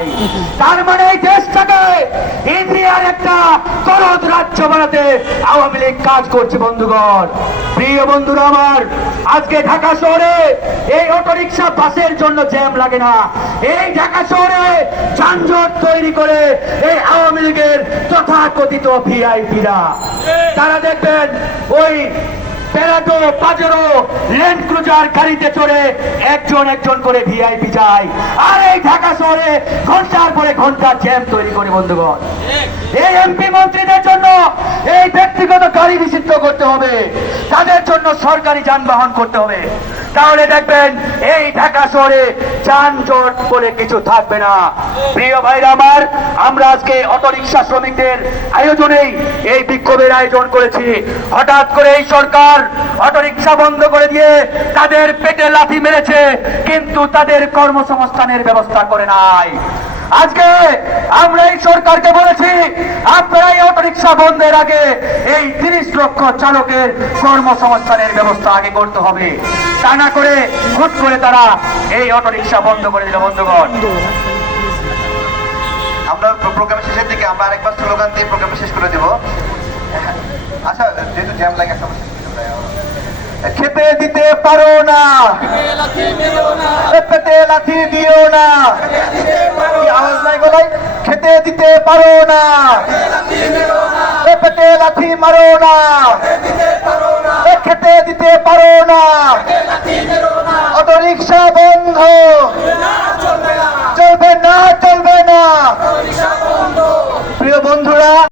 তার মানে এই দেশটাকে ইন্ডিয়ার একটা করদ রাজ্য বানাতে আওয়ামী লীগ কাজ করছে, বন্ধুগণ। প্রিয় বন্ধুরা আমার, আজকে ঢাকা শহরে এই অটোরিকশা বাসের জন্য জ্যাম লাগে না। এই ঢাকা শহরে যানজট তৈরি করে এই আওয়ামী লীগের তথাকথিত ভিআইপিরা। তারা দেখবেন ওই প্যারাডো পাজেরো ল্যান্ড ক্রুজার গাড়িতে চড়ে একজন একজন করে ভিআইপি যায়। আর এই ঢাকা শহরে ঘণ্টার পরে ঘণ্টা জ্যাম তৈরি করে বন্ধুগণ। এই এমপি মন্ত্রীদের জন্য এই ব্যক্তিগত গাড়ি নিষিদ্ধ করতে হবে। তাদের জন্য সরকারি যানবাহন করতে হবে। তাহলে দেখবেন, এই ঢাকা শহরে যানজট বলে কিছু থাকবে না। প্রিয় ভাইরা আমার, আমরা আজকে অটোরিকশা শ্রমিকদের আয়োজনেই এই বিক্ষোভের আয়োজন করেছি। হঠাৎ করে এই সরকার অটোরিকশা বন্ধ করে দিয়ে তাদের পেটে লাথি মেরেছে, কিন্তু তাদের কর্মসংস্থানের ব্যবস্থা করে নাই। আজকে আমরা এই সরকারকে বলেছি, আপনারা এই অটোরিকশা বন্ধের আগে এই তিরিশ লক্ষ চালকের কর্মসংস্থানের ব্যবস্থা আগে করতে হবে। তা না করে হুট করে তারা এই অটোরিকশা বন্ধ করে দিল, বন্ধুগণ। আমরা প্রোগ্রামের শেষের দিকে আমরা আরেকবার স্লোগান দিয়ে প্রোগ্রাম শেষ করে দেব। আচ্ছা যেহেতু জ্যাম লাগে একটা খেতে দিতে পারো না। পেটে লাথি দিও না। আওয়াজ নাই খেতে দিতে পারো না। পেটে লাথি মারো না। খেতে দিতে পারো না। অটো রিক্সা বন্ধ। চলবে না চলবে না। প্রিয় বন্ধুরা